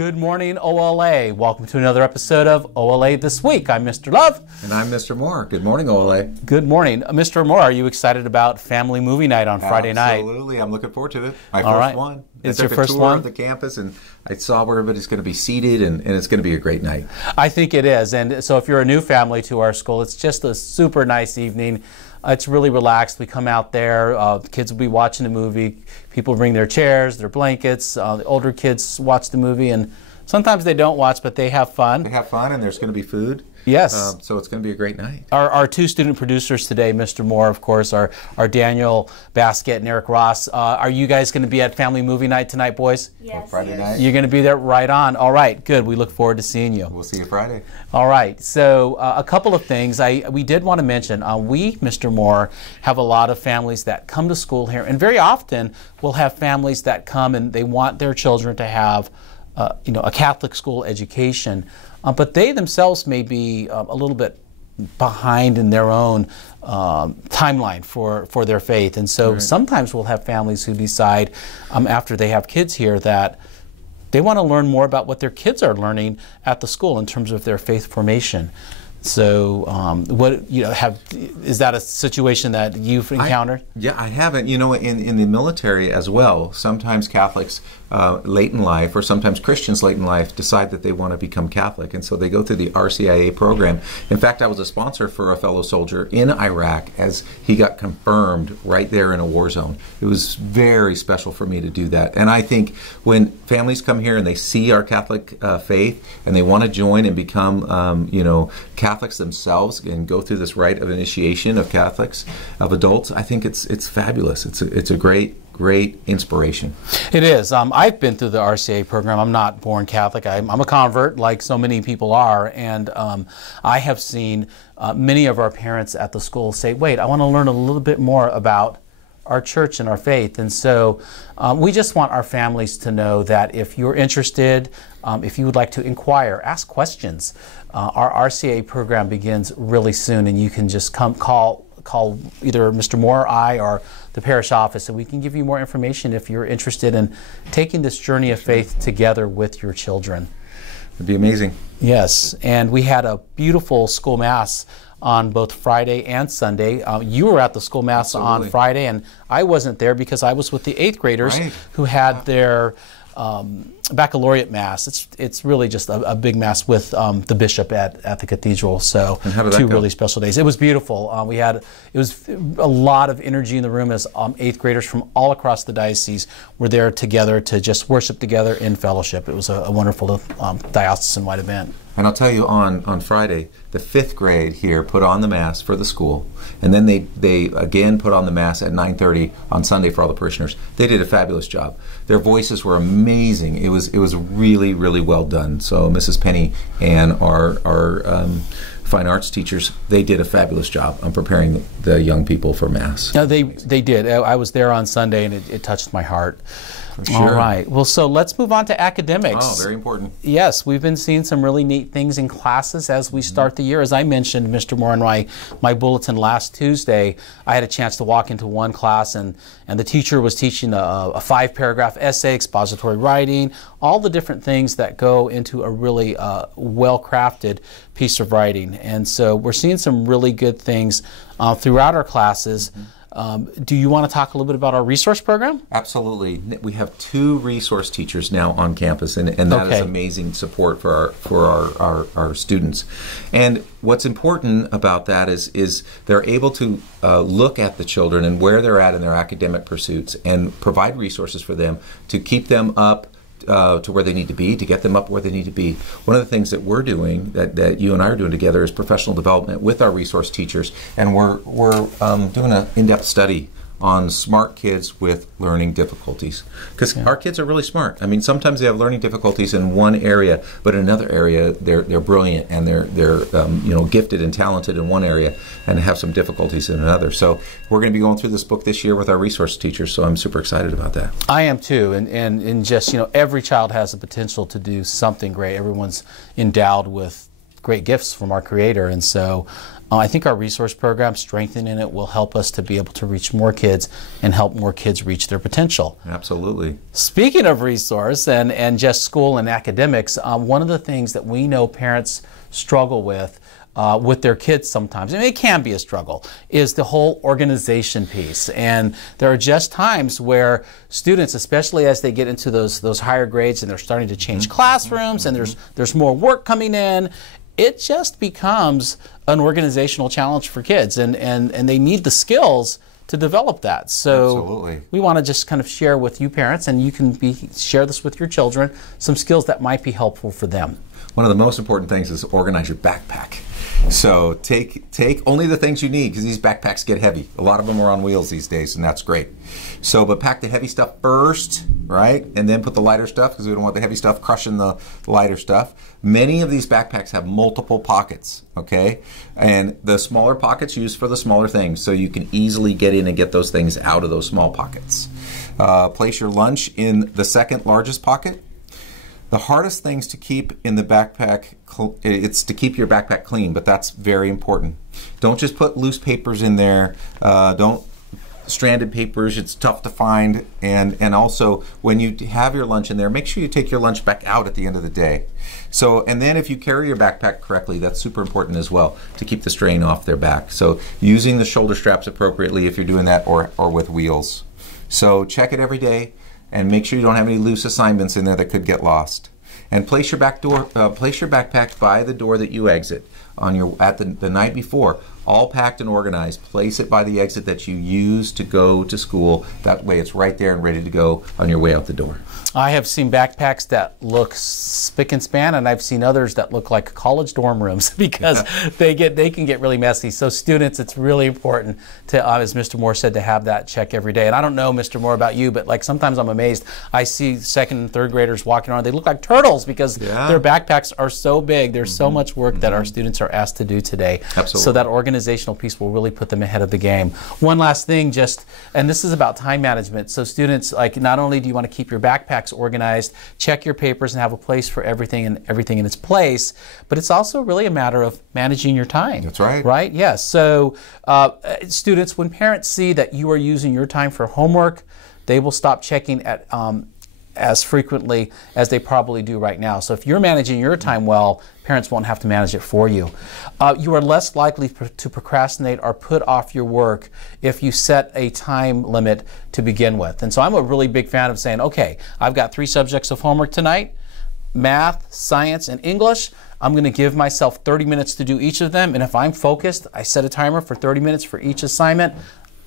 Good morning, OLA. Welcome to another episode of OLA This Week. I'm Mr. Love. And I'm Mr. Moore. Good morning, OLA. Good morning. Mr. Moore, are you excited about family movie night on Friday night? Absolutely. I'm looking forward to it. My first one. It's your first one? I took a tour of the campus, and I saw where everybody's going to be seated, and it's going to be a great night. I think it is. And so if you're a new family to our school, it's just a super nice evening. It's really relaxed. We come out there, the kids will be watching a movie. People bring their chairs, their blankets. The older kids watch the movie, and sometimes they don't watch, but they have fun. They have fun, and there's going to be food. Yes. So it's going to be a great night. Our two student producers today, Mr. Moore, of course, are Daniel Baskett and Eric Ross. Are you guys going to be at family movie night tonight, boys? Yes. Friday night. You're going to be there right on. All right, good. We look forward to seeing you. We'll see you Friday. All right. So a couple of things we did want to mention. We, Mr. Moore, have a lot of families that come to school here, and very often we'll have families that come and they want their children to have a Catholic school education, but they themselves may be a little bit behind in their own timeline for their faith. And so sometimes we'll have families who decide after they have kids here that they want to learn more about what their kids are learning at the school in terms of their faith formation. So, is that a situation that you've encountered? Yeah, I haven't. You know, in the military as well, sometimes Catholics late in life, or sometimes Christians late in life, decide that they want to become Catholic, and so they go through the RCIA program. In fact, I was a sponsor for a fellow soldier in Iraq as he got confirmed right there in a war zone. It was very special for me to do that, and I think when families come here and they see our Catholic faith and they want to join and become, Catholics themselves and go through this rite of initiation of Catholics, of adults, I think it's fabulous. It's a great inspiration. It is. I've been through the RCA program. I'm not born Catholic. I'm a convert, like so many people are, and I have seen many of our parents at the school say, wait, I want to learn a little bit more about our church and our faith. And so we just want our families to know that if you're interested, if you would like to inquire, ask questions. Our RCA program begins really soon, and you can just call either Mr. Moore or I or the parish office, and we can give you more information if you're interested in taking this journey of faith together with your children. It'd be amazing. Yes, and we had a beautiful school mass on both Friday and Sunday. You were at the school mass on Friday, and I wasn't there because I was with the 8th graders who had their baccalaureate mass. It's really just a big mass with the bishop at the cathedral. So two really special days. It was beautiful. It was a lot of energy in the room as 8th graders from all across the diocese were there together to just worship together in fellowship. It was a wonderful diocesan-wide event. And I'll tell you, on Friday, the 5th grade here put on the Mass for the school, and then they again put on the Mass at 9:30 on Sunday for all the parishioners. They did a fabulous job. Their voices were amazing. It was really, really well done. So Mrs. Penny and our fine arts teachers, they did a fabulous job on preparing the young people for Mass. No, they did. I was there on Sunday, and it touched my heart. Sure. All right. Well, so let's move on to academics. Oh, very important. Yes, we've been seeing some really neat things in classes as we start the year. As I mentioned, Mr. Moore, in my bulletin last Tuesday, I had a chance to walk into one class, and the teacher was teaching a 5-paragraph essay, expository writing, all the different things that go into a really well-crafted piece of writing. And so we're seeing some really good things throughout our classes. Do you want to talk a little bit about our resource program? Absolutely. We have 2 resource teachers now on campus, and that is amazing support for our students. And what's important about that is they're able to look at the children and where they're at in their academic pursuits and provide resources for them to keep them up to where they need to be, to get them up where they need to be. One of the things that we're doing, that you and I are doing together, is professional development with our resource teachers, and we're doing an in-depth study on smart kids with learning difficulties. Because our kids are really smart. I mean, sometimes they have learning difficulties in one area, but in another area they're brilliant, and they're gifted and talented in one area and have some difficulties in another. So we're going to be going through this book this year with our resource teachers, so I'm super excited about that. I am too, and just, every child has the potential to do something great. Everyone's endowed with great gifts from our Creator, and so I think our resource program, strengthening it, will help us to be able to reach more kids and help more kids reach their potential. Absolutely. Speaking of resource and just school and academics, one of the things that we know parents struggle with their kids sometimes, and it can be a struggle, is the whole organization piece. And there are just times where students, especially as they get into those higher grades and they're starting to change classrooms and there's more work coming in, it just becomes an organizational challenge for kids, and they need the skills to develop that. So absolutely. We want to just kind of share with you parents, and you can share this with your children, some skills that might be helpful for them. One of the most important things is organize your backpack. So take only the things you need, because these backpacks get heavy. A lot of them are on wheels these days, and that's great. So, but pack the heavy stuff first, right? And then put the lighter stuff, because we don't want the heavy stuff crushing the lighter stuff. Many of these backpacks have multiple pockets, okay? And the smaller pockets used for the smaller things, so you can easily get in and get those things out of those small pockets. Place your lunch in the second largest pocket. The hardest things to keep in the backpack, it's to keep your backpack clean, but that's very important. Don't just put loose papers in there. Don't stranded papers, it's tough to find. And also, when you have your lunch in there, make sure you take your lunch back out at the end of the day. So, and then if you carry your backpack correctly, that's super important as well, to keep the strain off their back. So using the shoulder straps appropriately if you're doing that, or with wheels. So check it every day, and make sure you don't have any loose assignments in there that could get lost. And place your backpack by the door that you exit at the night before, all packed and organized. Place it by the exit that you use to go to school. That way it's right there and ready to go on your way out the door. I have seen backpacks that look spick and span, and I've seen others that look like college dorm rooms, because they can get really messy. So students, it's really important to, as Mr. Moore said, to have that check every day. And I don't know, Mr. Moore, about you, but like sometimes I'm amazed. I see second and third graders walking around. They look like turtles because their backpacks are so big. There's so much work that our students are asked to do today. Absolutely. So that organizational piece will really put them ahead of the game. One last thing, and this is about time management. So students, like, not only do you want to keep your backpack organized, check your papers and have a place for everything in its place, but it's also really a matter of managing your time. That's right. Right? Yes. So students, when parents see that you are using your time for homework, they will stop checking at as frequently as they probably do right now. So if you're managing your time well, parents won't have to manage it for you. You are less likely to procrastinate or put off your work if you set a time limit to begin with. And so I'm a really big fan of saying, okay, I've got 3 subjects of homework tonight: math, science, and English. I'm going to give myself 30 minutes to do each of them, and if I'm focused, I set a timer for 30 minutes for each assignment.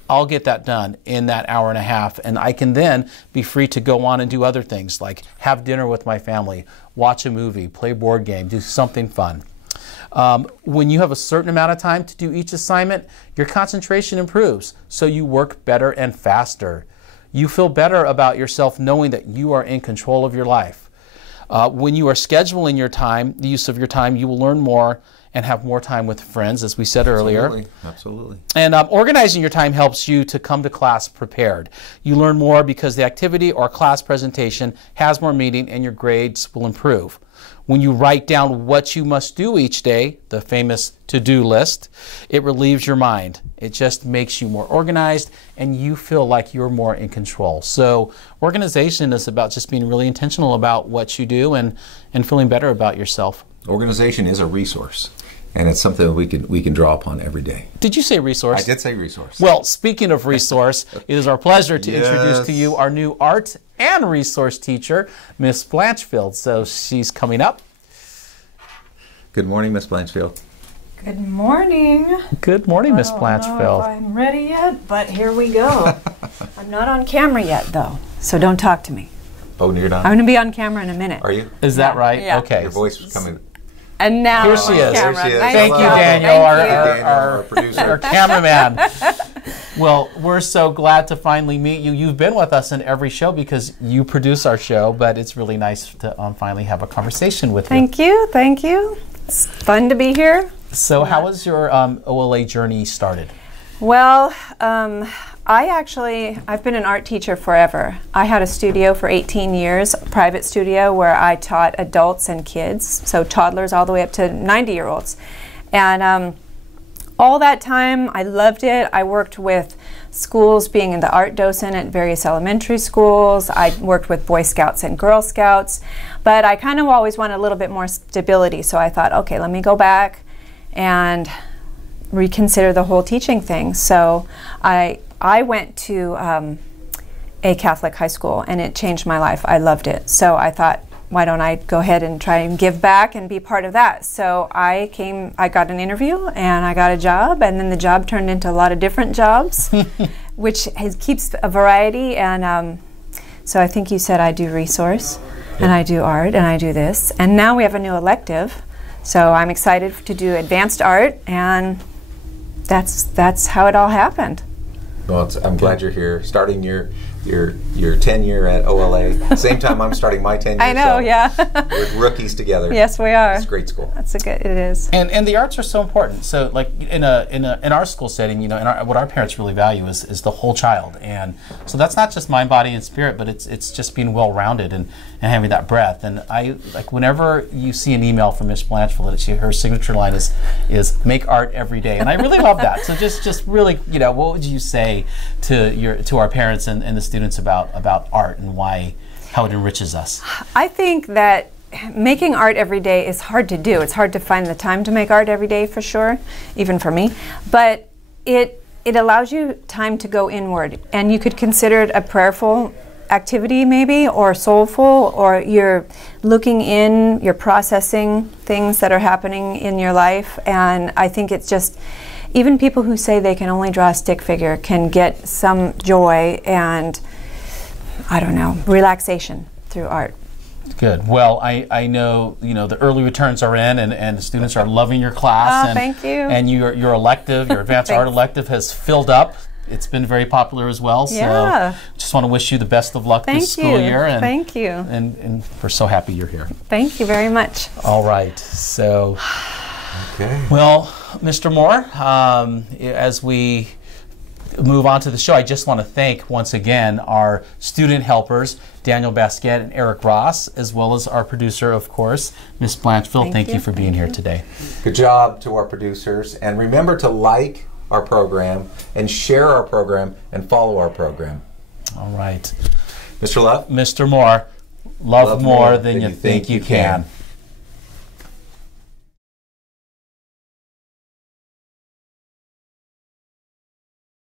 I'll get that done in that hour and a half, and I can then be free to go on and do other things, like have dinner with my family, watch a movie, play a board game, do something fun. When you have a certain amount of time to do each assignment, your concentration improves, so you work better and faster. You feel better about yourself knowing that you are in control of your life. When you are scheduling your time, the use of your time, you will learn more and have more time with friends, as we said earlier. Absolutely. And organizing your time helps you to come to class prepared. You learn more because the activity or class presentation has more meaning, and your grades will improve. When you write down what you must do each day, the famous to-do list, it relieves your mind. It just makes you more organized, and you feel like you're more in control. So organization is about just being really intentional about what you do and feeling better about yourself. Organization is a resource, and it's something that we can draw upon every day. Did you say resource? I did say resource. Well, speaking of resource, it is our pleasure to introduce to you our new art and resource teacher, Miss Blanchfield. So she's coming up. Good morning, Miss Blanchfield. Good morning. Good morning, Miss Blanchfield. I don't know if I'm ready yet, but here we go. I'm not on camera yet, though, so don't talk to me. Oh, you're not? I'm going to be on camera in a minute. Are you? Is that right? Yeah. Okay. Your voice was coming. And now here she is. Camera. There she is. Nice Thank you, job. Daniel, our producer. our cameraman. Well, we're so glad to finally meet you. You've been with us in every show because you produce our show, but it's really nice to finally have a conversation with you. Thank you. Thank you. It's fun to be here. So how was your OLA journey started? Well, I've been an art teacher forever. I had a studio for 18 years, a private studio where I taught adults and kids, so toddlers all the way up to 90-year-olds. And all that time, I loved it. I worked with schools, being the art docent at various elementary schools. I worked with Boy Scouts and Girl Scouts, but I kind of always wanted a little bit more stability. So I thought, okay, let me go back and reconsider the whole teaching thing. So I went to a Catholic high school, and it changed my life. I loved it. So I thought, why don't I go ahead and try and give back and be part of that? So I got an interview and I got a job, and then the job turned into a lot of different jobs, which keeps a variety. And so I think you said I do resource, and I do art, and I do this. And now we have a new elective. So I'm excited to do advanced art, and that's how it all happened. Well, I'm glad you're here, starting your tenure at OLA. Same time I'm starting my tenure. I know, so yeah. we're rookies together. Yes, we are. It's a great school. It is. And the arts are so important. So, like in our school setting, you know, what our parents really value is the whole child, and so that's not just mind, body, and spirit, but it's just being well-rounded and having that breadth. And I like whenever you see an email from Miss Blanchfield, her signature line is "Make art every day," and I really love that. So just really, you know, what would you say to our parents and the students about art and how it enriches us? I think that making art every day is hard to do. It's hard to find the time to make art every day, for sure, even for me. But it allows you time to go inward, and you could consider it a prayerful activity maybe, or soulful, or you're looking in, you're processing things that are happening in your life. And I think it's just, even people who say they can only draw a stick figure can get some joy and, I don't know, relaxation through art. Good. Well, I know, you know, the early returns are in, and the students are loving your class. Oh, thank you. And your elective, your advanced art elective, has filled up. It's been very popular as well. Yeah. So just want to wish you the best of luck this school year. And thank you. And we're so happy you're here. Thank you very much. All right. So, okay. Well, Mr. Moore, as we move on to the show, I just want to thank once again our student helpers, Daniel Basquet and Eric Ross, as well as our producer, of course, Miss Blanchfield. Thank you for being here today. Good job to our producers. And remember to like our program and share our program and follow our program. All right. Mr. Love? Mr. Moore, love more than you think you can.